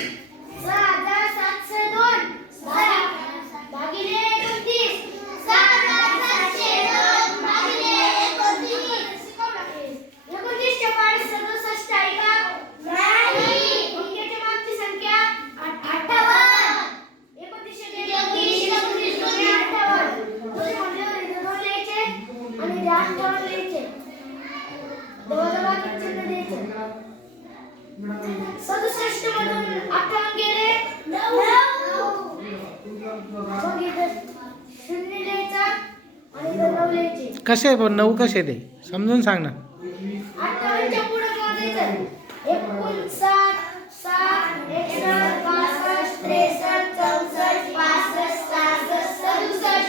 6,702 भागिले 29. 6,702 भागिले 29. 29 च्या पाढे 67 आहे का? नाही. अंकाच्या मागची संख्या 58. 29 29 म्हणजे 2 लिहायचे आणि 58 लिहायचे. वजाबाकी चिन्ह द्यायचे. 67 मधून 58 गेले 9. मग इथं 0 लिहायचा आणि इथं 9 लिहायचे. कसे पण 9 कसे ते समजून सांग ना. 58 च्या पुढे मोजायचं. 59 60 61 62 63 64 65 66 67.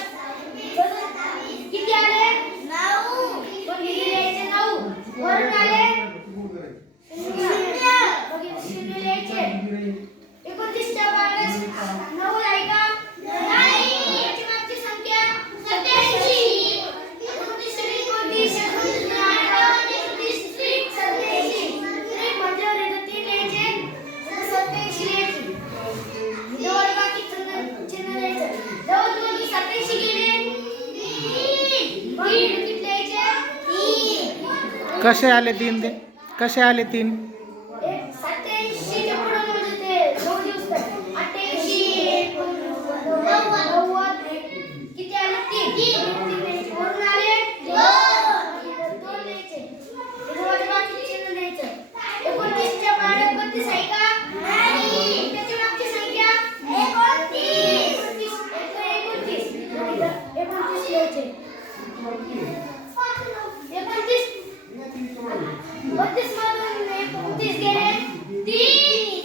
किती आले? 9. मग किती लिहायचे? 9. वरून आले 0. मग इथे 0 लिहायचे. 29 च्या पाढे 9 आहे का? नाही. याची मागची संख्या 87. 29 चे 29 म्हणजे इथं 3 लिहायचे, इथं 87 लिहायचे. इथं वजाबाकी चिन्ह द्यायचं. 9 मधून 87 गेले 3. मग इथं किती लिहायचे? 3. कसे आले 3 ते कसे आले 3? 87 च्या पुढे म्हणजे ते 9 दिवस 88 90 किती आले? 3. वरून आले 2 लिहायचे. इथं वजाबाकी चिन्ह द्यायचं. 29 च्या पाढे 29 आहे का? नाही. त्याची मागची संख्या 29. 29 लिहायचे. 29 32 मधून 29 गेले 30.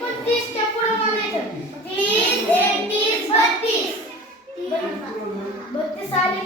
29 च्या पुढे मोजायचं. 30 31 32. 32 आले.